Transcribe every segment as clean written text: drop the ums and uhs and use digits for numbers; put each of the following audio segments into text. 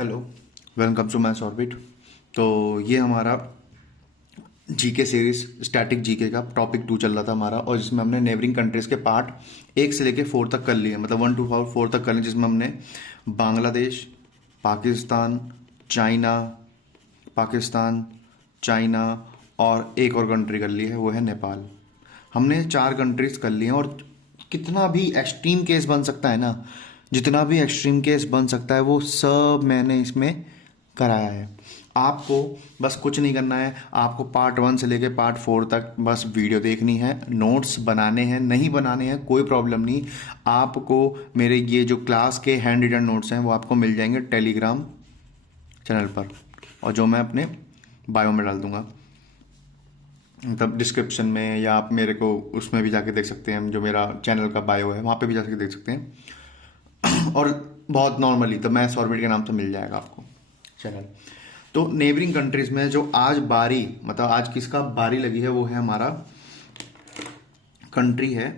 Hello, welcome to maths orbit. तो ये हमारा जीके सीरीज स्टैटिक जीके का टॉपिक 2 चल रहा था हमारा, और जिसमें हमने नेबरिंग कंट्रीज़ के पार्ट 1 से लेके 4 तक कर लिए, मतलब 1 to 4 तक कर लिए, जिसमें हमने बांग्लादेश, पाकिस्तान, चाइना, पाकिस्तान, चाइना और एक और कंट्री कर ली है, वो है नेपाल। हमने 4 कंट्रीज कर लिए हैं, और कितना भी एक्सट्रीम केस बन सकता है ना, जितना भी एक्सट्रीम केस बन सकता है वो सब मैंने इसमें कराया है। आपको बस कुछ नहीं करना है, आपको पार्ट 1 से लेके पार्ट 4 तक बस वीडियो देखनी है, नोट्स बनाने हैं, नहीं बनाने हैं कोई प्रॉब्लम नहीं। आपको मेरे ये जो क्लास के हैंड रिटन नोट्स हैं वो आपको मिल जाएंगे टेलीग्राम चैनल पर, और जो मैं अपने बायो में डाल दूंगा, मतलब डिस्क्रिप्शन में, या आप मेरे को उसमें भी जाके देख सकते हैं, जो मेरा चैनल का बायो है वहाँ पे भी जाके देख सकते हैं। और बहुत नॉर्मली तो मैथ्स ऑर्बिट के नाम से मिल जाएगा आपको चैनल। तो नेबरिंग कंट्रीज में जो आज बारी, मतलब आज किसका बारी लगी है, वो है हमारा कंट्री है,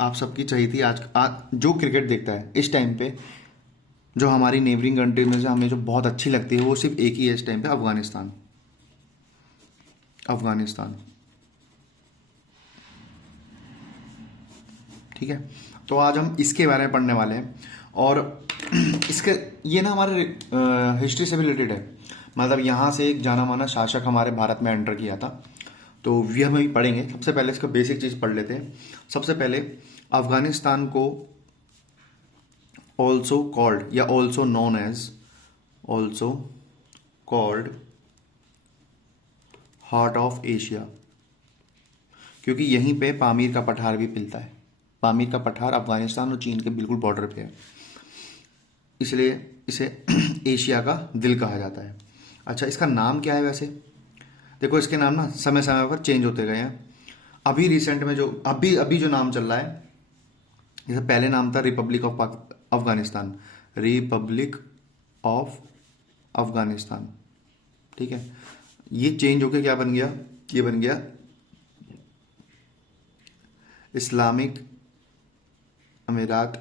आप सबकी चाहिए थी आज जो क्रिकेट देखता है इस टाइम पे, जो हमारी नेबरिंग कंट्री में से हमें जो बहुत अच्छी लगती है वो सिर्फ एक ही है इस टाइम पे, अफगानिस्तान। अफगानिस्तान, ठीक है। तो आज हम इसके बारे में पढ़ने वाले हैं, और इसके ये ना हमारे हिस्ट्री से भी रिलेटेड है, मतलब यहाँ से एक जाना माना शासक हमारे भारत में एंटर किया था, तो ये हम अभी पढ़ेंगे। सबसे पहले इसका बेसिक चीज़ पढ़ लेते हैं। सबसे पहले अफगानिस्तान को ऑल्सो कॉल्ड या also known as, also called heart of Asia, क्योंकि यहीं पे पामीर का पठार भी मिलता है। पामीर का पठार अफगानिस्तान और चीन के बिल्कुल बॉर्डर पे है, इसलिए इसे एशिया का दिल कहा जाता है। अच्छा, इसका नाम क्या है वैसे? देखो, इसके नाम ना समय समय पर चेंज होते गए हैं। अभी रिसेंट में जो अभी अभी जो नाम चल रहा है, जैसे पहले नाम था Republic of Afghanistan, Republic of Afghanistan, ठीक है। ये चेंज होके क्या बन गया? ये बन गया इस्लामिक अमीरात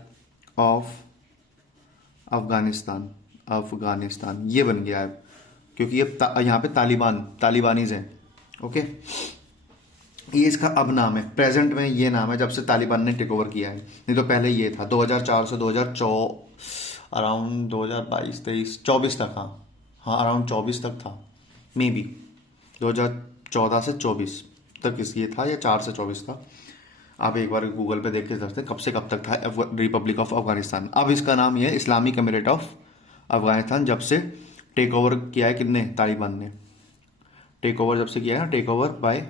ऑफ अफगानिस्तान। अफगानिस्तान ये बन गया है, क्योंकि अब यहाँ पे तालिबानीज हैं, ओके। ये इसका अब नाम है, प्रेजेंट में ये नाम है जब से तालिबान ने टेक ओवर किया है, नहीं तो पहले ये था 2004 से 2004 अराउंड 2022 23 24 तक। हाँ हाँ, अराउंड 24 तक था, मे बी 2014 से 24 तक इस ये था, या 4 से 24 था। आप एक बार गूगल पे देख के सकते हैं कब से कब तक था रिपब्लिक ऑफ अफगानिस्तान। अब इसका नाम ये है इस्लामिक अमीरेट ऑफ अफगानिस्तान, जब से टेक ओवर किया है किसने? तालिबान ने। टेक ओवर जब से किया है ना, टेक ओवर बाय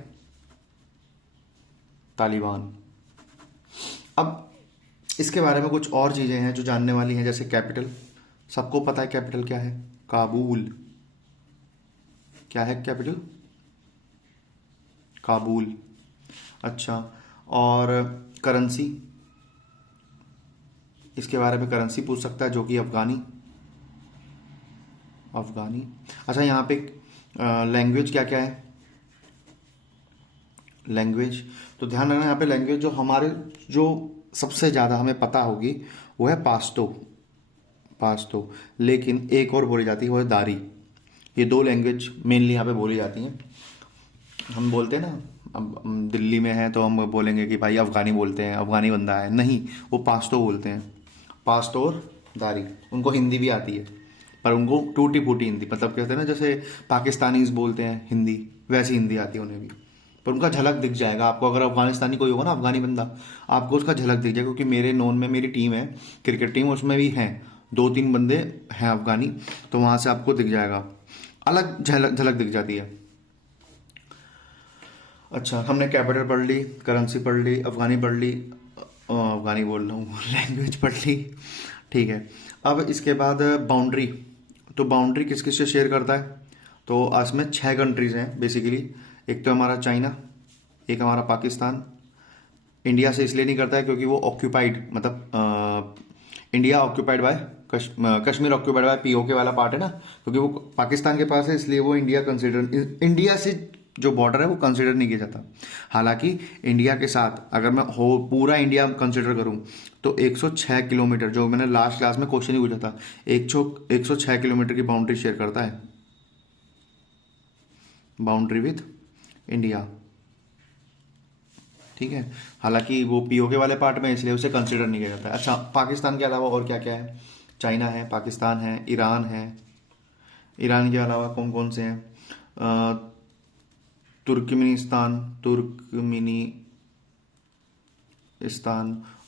तालिबान। अब इसके बारे में कुछ और चीज़ें हैं जो जानने वाली हैं, जैसे कैपिटल। सबको पता है कैपिटल क्या है? काबुल। क्या है कैपिटल? काबुल। अच्छा, और करेंसी, इसके बारे में करेंसी पूछ सकता है, जो कि अफगानी। अफगानी। अच्छा, यहाँ पे लैंग्वेज क्या क्या है? लैंग्वेज, तो ध्यान रखना यहाँ पे लैंग्वेज जो हमारे, जो सबसे ज़्यादा हमें पता होगी वो है पाश्तो। पाश्तो, लेकिन एक और बोली जाती है वो है दारी। ये 2 लैंग्वेज मेनली यहाँ पे बोली जाती हैं। हम बोलते हैं ना, अब हम दिल्ली में हैं तो हम बोलेंगे कि भाई अफगानी बोलते हैं, अफगानी बंदा है, नहीं, वो पाश्तो बोलते हैं। पाश्तो और दारी। उनको हिंदी भी आती है, पर उनको टूटी फूटी हिंदी, मतलब कहते हैं ना जैसे पाकिस्तानीज बोलते हैं हिंदी, वैसी हिंदी आती है उन्हें भी। पर उनका झलक दिख जाएगा आपको, अगर अफगानिस्तानी कोई होगा ना, अफगानी बंदा, आपको उसका झलक दिख जाएगा, क्योंकि मेरे नोन में मेरी टीम है, क्रिकेट टीम, उसमें भी हैं 2-3 बंदे हैं अफगानी, तो वहाँ से आपको दिख जाएगा, अलग झलक झलक दिख जाती है। अच्छा, हमने कैपिटल पढ़ ली, करेंसी पढ़ ली, अफगानी पढ़ ली, अफगानी बोल रहा हूँ लैंग्वेज पढ़ ली, ठीक है। अब इसके बाद बाउंड्री, तो बाउंड्री किस किस से शेयर करता है? तो इसमें 6 कंट्रीज हैं बेसिकली। एक तो हमारा चाइना, एक हमारा पाकिस्तान। इंडिया से इसलिए नहीं करता है क्योंकि वो ऑक्यूपाइड, मतलब India occupied by Kashmir occupied by PoK वाला पार्ट है ना, क्योंकि वो पाकिस्तान के पास है, इसलिए वो इंडिया कंसिडर, इंडिया से जो बॉर्डर है वो कंसिडर नहीं किया जाता। हालांकि इंडिया के साथ अगर मैं हो पूरा इंडिया कंसिडर करूं तो 106 किलोमीटर, जो मैंने लास्ट क्लास में क्वेश्चन ही पूछा था, 106 किलोमीटर की बाउंड्री शेयर करता है, बाउंड्री विथ इंडिया। ठीक है, हालांकि वो पीओके वाले पार्ट में, इसलिए उसे कंसिडर नहीं किया जाता है। अच्छा, पाकिस्तान के अलावा और क्या क्या है? चाइना है, पाकिस्तान है, ईरान है। ईरान के अलावा कौन कौन से हैं? तुर्कमेनिस्तान,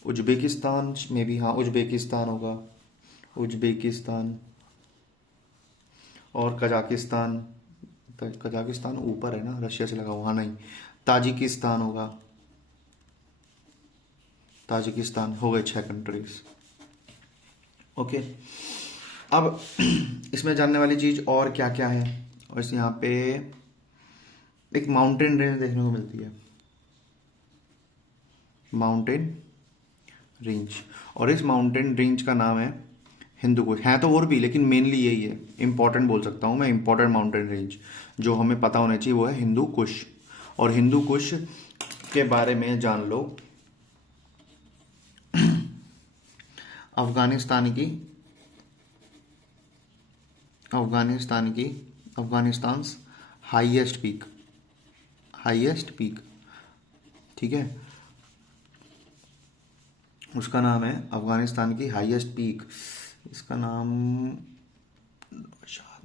उज्बेकिस्तान में भी, हाँ उज्बेकिस्तान होगा, उज्बेकिस्तान। और कजाकिस्तान, कजाकिस्तान ऊपर है ना, रशिया से लगा हुआ, हाँ नहीं, ताजिकिस्तान होगा, ताजिकिस्तान। हो गए 6 कंट्रीज। ओके, अब इसमें जानने वाली चीज और क्या क्या है? और इस यहाँ पे एक माउंटेन रेंज देखने को मिलती है, माउंटेन रेंज। और इस माउंटेन रेंज का नाम है हिंदू कुश। है तो और भी, लेकिन मेनली यही है, इंपॉर्टेंट बोल सकता हूँ मैं, इंपॉर्टेंट माउंटेन रेंज जो हमें पता होना चाहिए वो है हिंदू कुश। और हिंदू कुश के बारे में जान लो, अफगानिस्तान की, अफगानिस्तान हाईएस्ट पीक, ठीक है, उसका नाम है अफगानिस्तान की हाईएस्ट पीक। इसका नाम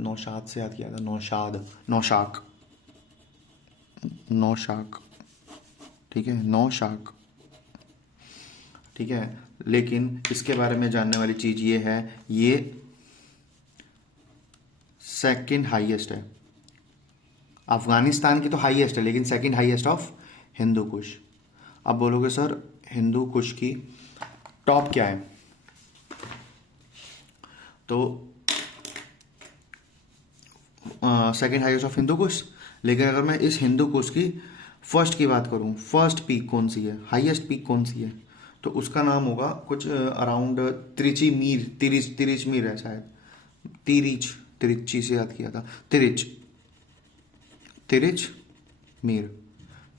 नौशाद से याद किया था, नौशाक, ठीक है, नौशाक, ठीक है। लेकिन इसके बारे में जानने वाली चीज ये है, ये सेकंड हाईएस्ट है। अफगानिस्तान की तो हाईएस्ट है, लेकिन second highest of Hindu Kush. अब बोलोगे सर हिंदू कुश की टॉप क्या है? तो second highest of Hindu Kush. लेकिन अगर मैं इस हिंदू कुश की फर्स्ट की बात करूं, फर्स्ट पीक कौन सी है, हाईएस्ट पीक कौन सी है, तो उसका नाम होगा कुछ अराउंड तिरिच मीर है शायद, तिरिची से याद किया था, तिरिच मीर,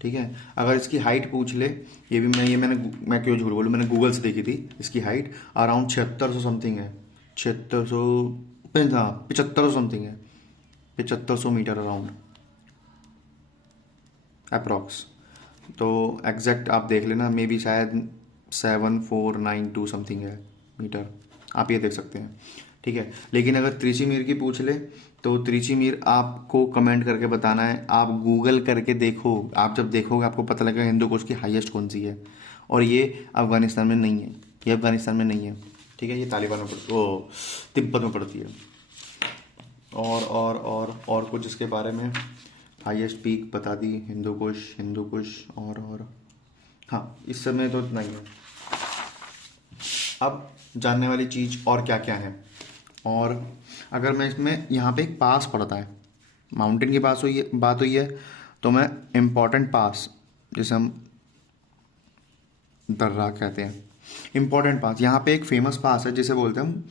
ठीक है। अगर इसकी हाइट पूछ ले, ये भी मैं क्यों झूठ बोलूँ, मैंने गूगल से देखी थी, इसकी हाइट अराउंड 7600 समथिंग है, 7600, हाँ 7500 समथिंग है, 7500 मीटर अराउंड अप्रॉक्स। तो एग्जैक्ट आप देख लेना, मे बी शायद 7492 समथिंग है मीटर, आप ये देख सकते हैं, ठीक है। लेकिन अगर त्रिची मीर की पूछ ले, तो त्रिची मीर आपको कमेंट करके बताना है, आप गूगल करके देखो, आप जब देखोगे आपको पता लगेगा हिंदू कुश की हाईएस्ट कौन सी है। और ये अफगानिस्तान में नहीं है, ये अफगानिस्तान में नहीं है, ठीक है, ये तालिबान में पड़ती, ओ तिब्बत में पड़ती है। और कुछ इसके बारे में, हाईएस्ट पीक बता दी, हिंदू कुश और हाँ, इस समय तो इतना ही है। अब जानने वाली चीज और क्या क्या है? और अगर मैं इसमें यहाँ पे एक पास पड़ता है, माउंटेन की बात हुई है, तो मैं इम्पोर्टेंट पास, जिसे हम दर्रा कहते हैं, इम्पोर्टेंट पास, यहाँ पे एक फेमस पास है जिसे बोलते हैं हम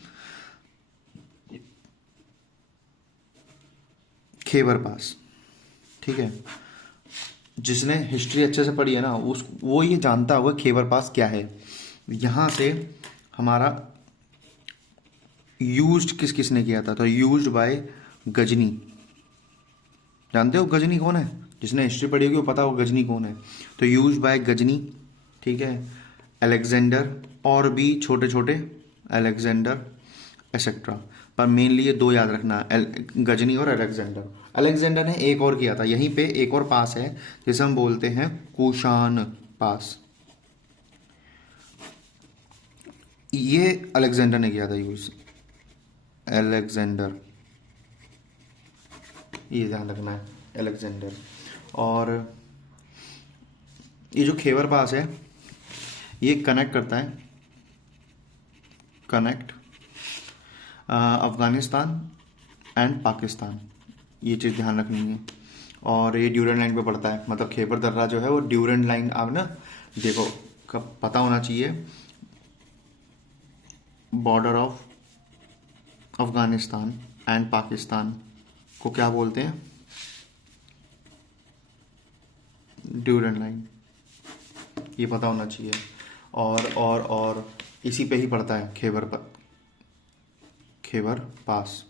खेबर पास, ठीक है। जिसने हिस्ट्री अच्छे से पढ़ी है ना, वो ये जानता होगा खेबर पास क्या है। यहाँ से हमारा यूज्ड किस ने किया था, तो यूज्ड बाय गजनी। जानते हो गजनी कौन है? जिसने हिस्ट्री पढ़ी होगी वो पता होगा गजनी कौन है। तो यूज्ड बाय गजनी, ठीक है, अलेक्जेंडर, और भी छोटे छोटे अलेक्जेंडर एक्सेट्रा। पर मेनली ये दो याद रखना, गजनी और अलेक्जेंडर। अलेक्जेंडर ने एक और किया था, यहीं पे एक और पास है जिसे हम बोलते हैं कुशान पास, ये अलेक्जेंडर ने किया था यूज, अलेक्जेंडर, ये ध्यान रखना है, अलेक्जेंडर। और ये जो खेबर पास है, ये कनेक्ट करता है, अफगानिस्तान एंड पाकिस्तान, ये चीज़ ध्यान रखनी है। और ये ड्यूरेंट लाइन पे पड़ता है, मतलब खेबर दर्रा जो है वो ड्यूरेंट लाइन, आप ना देखो, कब पता होना चाहिए, border of Afghanistan and Pakistan को क्या बोलते हैं? ड्यूरन लाइन, ये पता होना चाहिए। और इसी पे ही पड़ता है खैबर पास।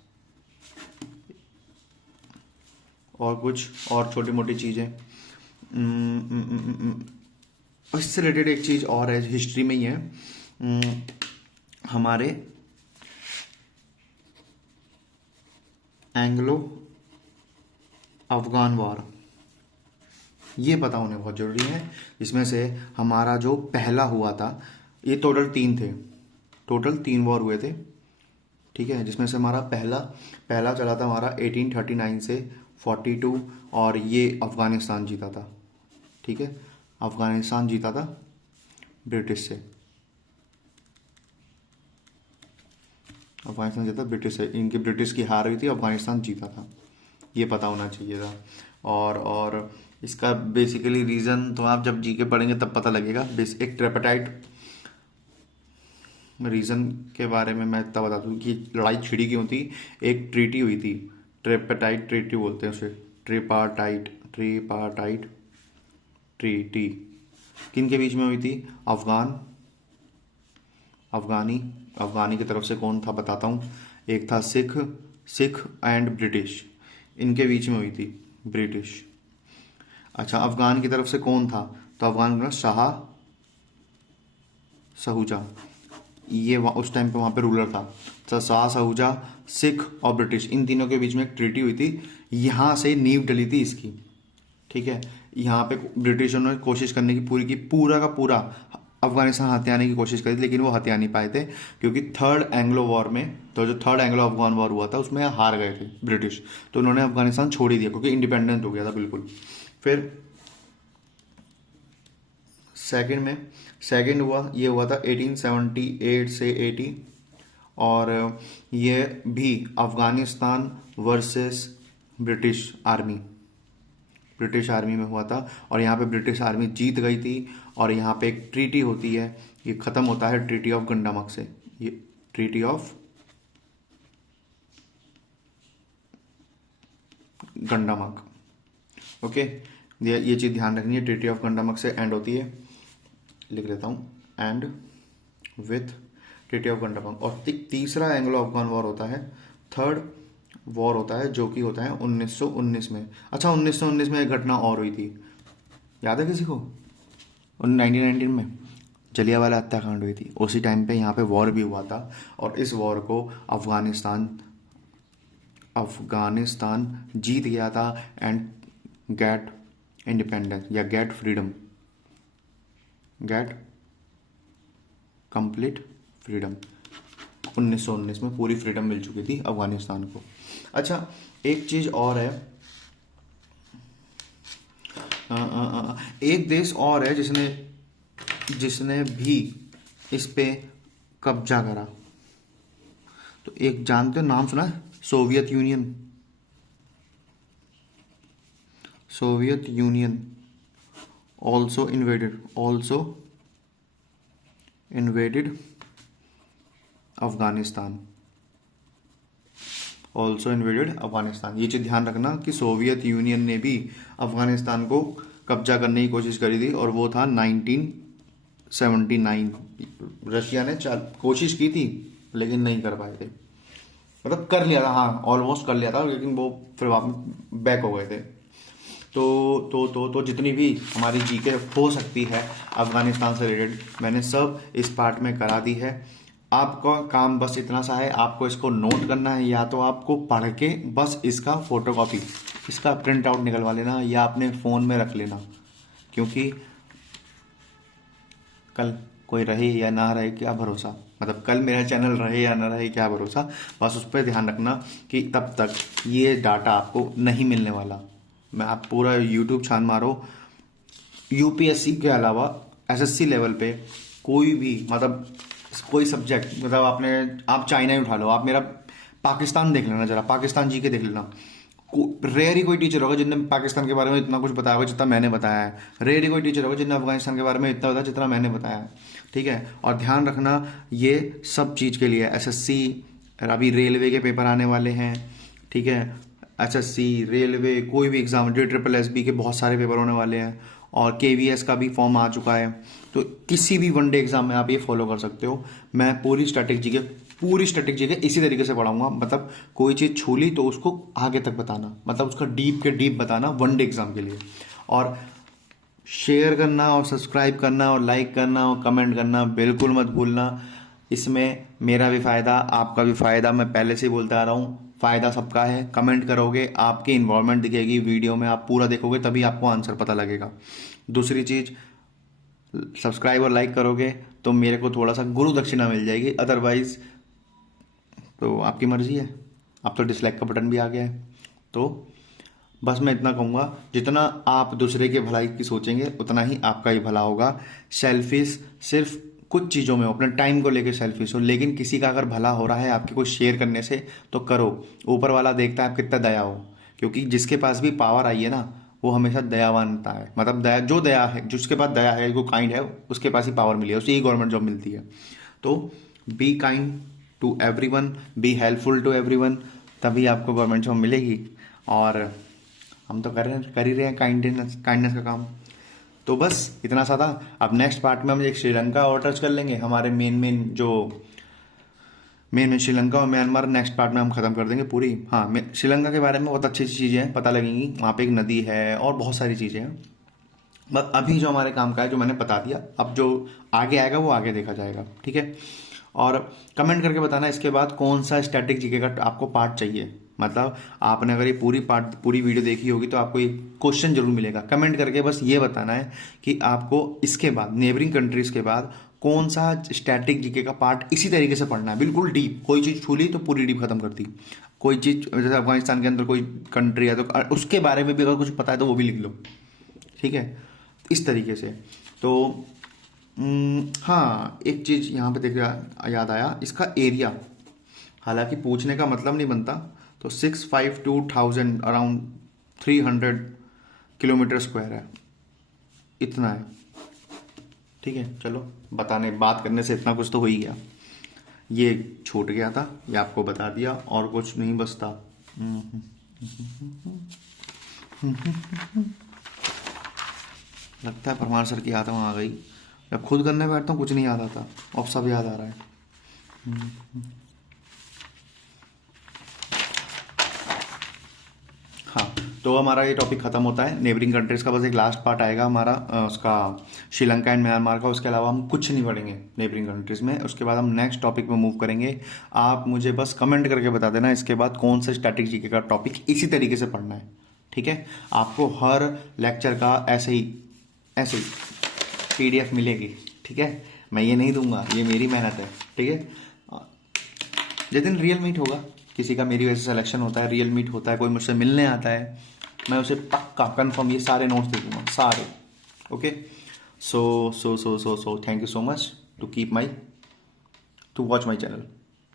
और कुछ और छोटी मोटी चीज़ें, इससे रिलेटेड एक चीज़ और है, हिस्ट्री में ही है। हमारे एंग्लो अफगान वॉर, ये पता होने बहुत ज़रूरी है। इसमें से हमारा जो पहला हुआ था, ये टोटल 3 थे, टोटल 3 वॉर हुए थे, ठीक है। जिसमें से हमारा पहला चला था हमारा 1839 से 42, और ये अफ़गानिस्तान जीता था, ठीक है। अफ़गानिस्तान जीता था ब्रिटिश से, अफ़गानिस्तान जीता ब्रिटिश से, इनकी ब्रिटिश की हार हुई थी, अफ़गानिस्तान जीता था, ये पता होना चाहिए था। और इसका बेसिकली रीज़न तो आप जब जीके पढ़ेंगे तब पता लगेगा। एक ट्रिपाइट रीज़न के बारे में मैं इतना बता दूँ कि लड़ाई छिड़ी क्यों थी। एक ट्रीटी हुई थी, ट्रिपाइट ट्रीटी बोलते हैं उसे, ट्रिपार्टाइट ट्रीटी, किन के बीच में हुई थी? अफगानी की तरफ से कौन था बताता हूँ। एक था सिख एंड ब्रिटिश, इनके बीच में हुई थी, ब्रिटिश। अच्छा, अफगान की तरफ से कौन था? तो अफगान का सहूजा, ये उस टाइम पे वहाँ पे रूलर था। तो शाह सहूजा, सिख और ब्रिटिश, इन तीनों के बीच में एक ट्रीटी हुई थी, यहाँ से नींव डली थी इसकी, ठीक है। यहाँ पे ब्रिटिशों ने कोशिश करने की पूरा का पूरा अफगानिस्तान हथियाने की कोशिश करी, लेकिन वो हथिया नहीं पाए थे, क्योंकि थर्ड एंग्लो वॉर में, तो जो थर्ड एंग्लो अफगान वॉर हुआ था उसमें हार गए थे ब्रिटिश, तो उन्होंने अफगानिस्तान छोड़ ही दिया, क्योंकि इंडिपेंडेंट हो गया था बिल्कुल। फिर सेकंड ये हुआ था 1878 से 80, और ये भी अफगानिस्तान वर्सेस ब्रिटिश आर्मी में हुआ था, और यहाँ पे ब्रिटिश आर्मी जीत गई थी। और यहाँ पे एक ट्रीटी होती है, ये ख़त्म होता है ट्रीटी ऑफ गंडामक से, ये ट्रीटी ऑफ गंडामक, ओके। ये चीज़ ध्यान रखनी है, ट्रीटी ऑफ गंडामक से एंड होती है, लिख लेता हूँ, एंड विथ ट्रीटी ऑफ गंडामक। और तीसरा एंग्लो अफगान वॉर होता है, थर्ड वॉर होता है, जो कि होता है 1919 में। अच्छा, 1919 में एक घटना और हुई थी, याद है किसी को? 1919 में जलियांवाला हत्याकांड हुई थी, उसी टाइम पे यहाँ पे वॉर भी हुआ था, और इस वॉर को अफगानिस्तान जीत गया था, एंड गेट इंडिपेंडेंस या get freedom, get complete freedom. 1919 में पूरी फ्रीडम मिल चुकी थी अफगानिस्तान को। अच्छा, एक चीज़ और है, एक देश और है जिसने भी इस पे कब्जा करा, तो एक जानते हो, नाम सुना है? Soviet union also invaded Afghanistan, ये चीज़ ध्यान रखना कि सोवियत यूनियन ने भी अफगानिस्तान को कब्जा करने की कोशिश करी थी, और वो था 1979। रशिया ने कोशिश की थी लेकिन नहीं कर पाए थे, मतलब कर लिया था, हाँ ऑलमोस्ट कर लिया था, लेकिन वो फिर वापस बैक हो गए थे। तो जितनी भी हमारी जीके हो सकती है अफगानिस्तान से रिलेटेड, मैंने सब इस पार्ट में करा दी है। आपका काम बस इतना सा है, आपको इसको नोट करना है, या तो आपको पढ़ के बस इसका फोटोकॉपी, इसका प्रिंट आउट निकलवा लेना, या अपने फ़ोन में रख लेना, क्योंकि कल कोई रहे या ना रहे क्या भरोसा, मतलब कल मेरा चैनल रहे या ना रहे क्या भरोसा। बस उस पर ध्यान रखना कि तब तक ये डाटा आपको नहीं मिलने वाला। मैं आप पूरा यूट्यूब छान मारो, यूपीएससी के अलावा एसएससी लेवल पे कोई भी, मतलब कोई सब्जेक्ट, मतलब आप चाइना ही उठा लो, आप मेरा पाकिस्तान देख लेना, जरा पाकिस्तान जी के देख लेना, रेयर ही कोई टीचर होगा जिनने पाकिस्तान के बारे में इतना कुछ बताया होगा जितना मैंने बताया है, रेयर ही कोई टीचर होगा जिनने अफगानिस्तान के बारे में इतना बताया जितना मैंने बताया है, ठीक है। और ध्यान रखना ये सब चीज़ के लिए एसएससी, अभी रेलवे के पेपर आने वाले हैं, ठीक है, एसएससी, रेलवे, कोई भी एग्जाम, JSSB के बहुत सारे पेपर होने वाले हैं, और KVS का भी फॉर्म आ चुका है। तो किसी भी वनडे एग्जाम में आप ये फॉलो कर सकते हो। मैं पूरी स्टैटिक जीके इसी तरीके से पढ़ाऊंगा। मतलब कोई चीज़ छू ली तो उसको आगे तक बताना, मतलब उसका डीप के डीप बताना वनडे एग्जाम के लिए। और शेयर करना और सब्सक्राइब करना और लाइक करना और कमेंट करना बिल्कुल मत भूलना। इसमें मेरा भी फ़ायदा, आपका भी फ़ायदा। मैं पहले से ही बोलता आ रहा हूँ, फ़ायदा सबका है। कमेंट करोगे, आपकी इन्वॉल्वमेंट दिखेगी वीडियो में, आप पूरा देखोगे तभी आपको आंसर पता लगेगा। दूसरी चीज़, सब्सक्राइब और लाइक करोगे तो मेरे को थोड़ा सा गुरु दक्षिणा मिल जाएगी, अदरवाइज़ तो आपकी मर्ज़ी है। अब तो डिसलाइक का बटन भी आ गया है। तो बस मैं इतना कहूँगा, जितना आप दूसरे के भलाई की सोचेंगे उतना ही आपका ही भला होगा। सेल्फिश सिर्फ कुछ चीज़ों में हो, अपने टाइम को लेकर सेल्फिश हो, लेकिन किसी का अगर भला हो रहा है आपके कुछ शेयर करने से तो करो। ऊपर वाला देखता है आप कितना दया हो, क्योंकि जिसके पास भी पावर आई है ना वो हमेशा दयावानता है। मतलब दया, जो दया है, जिसके पास दया है, जो काइंड है, उसके पास ही पावर मिली है, उसे ही गवर्नमेंट जॉब मिलती है। तो be kind to everyone, be helpful to everyone, तभी आपको गवर्नमेंट जॉब मिलेगी। और हम तो कर ही रहे हैं काइंडनेस का काम। तो बस इतना सा था। अब नेक्स्ट पार्ट में हम एक श्रीलंका और टच कर लेंगे। हमारे मेन श्रीलंका और म्यांमार नेक्स्ट पार्ट में हम खत्म कर देंगे पूरी। हाँ, श्रीलंका के बारे में बहुत अच्छी अच्छी चीज़ें हैं, पता लगेंगी। वहाँ पे एक नदी है और बहुत सारी चीज़ें हैं। बस अभी जो हमारे काम का है, जो मैंने बता दिया, अब जो आगे आएगा वो आगे देखा जाएगा, ठीक है। और कमेंट करके बताना इसके बाद कौन सा स्टैटिक जीके का आपको पार्ट चाहिए। मतलब आपने अगर ये पूरी वीडियो देखी होगी तो आपको ये क्वेश्चन जरूर मिलेगा। कमेंट करके बस ये बताना है कि आपको इसके बाद नेबरिंग कंट्रीज के बाद कौन सा स्टैटिक जीके का पार्ट इसी तरीके से पढ़ना है, बिल्कुल डीप। कोई चीज़ छू ली तो पूरी डीप खत्म कर दी। कोई चीज़ जैसे अफगानिस्तान के अंदर कोई कंट्री है तो उसके बारे में भी अगर कुछ पता है तो वो भी लिख लो, ठीक है, इस तरीके से। तो हाँ, एक चीज़ यहाँ पे देख याद आया, इसका एरिया हालांकि पूछने का मतलब नहीं बनता। तो 652,000 अराउंड 300 किलोमीटर स्क्वायर है, इतना है, ठीक है। चलो, बात करने से इतना कुछ तो हो ही गया। ये छूट गया था, ये आपको बता दिया, और कुछ नहीं बचता। लगता है परमार सर की आत्मा आ गई। जब खुद करने बैठता हूँ कुछ नहीं याद आता, अब सब याद आ रहा है। हाँ, तो हमारा ये टॉपिक खत्म होता है नेबरिंग कंट्रीज का। बस एक लास्ट पार्ट आएगा हमारा उसका श्रीलंका एंड म्यांमार का। उसके अलावा हम कुछ नहीं पढ़ेंगे नेबरिंग कंट्रीज में। उसके बाद हम नेक्स्ट टॉपिक में मूव करेंगे। आप मुझे बस कमेंट करके बता देना इसके बाद कौन सा स्टैटिक जीके का टॉपिक इसी तरीके से पढ़ना है, ठीक है। आपको हर लेक्चर का ऐसे ही PDF मिलेगी, ठीक है। मैं ये नहीं दूंगा, ये मेरी मेहनत है, ठीक है। जिस दिन रियल मीट होगा, किसी का मेरी वजह से सिलेक्शन होता है, रियल मीट होता है, कोई मुझसे मिलने आता है, मैं उसे पक्का कंफर्म ये सारे नोट्स दे दूंगा, सारे। Okay, so thank you so much to watch my channel.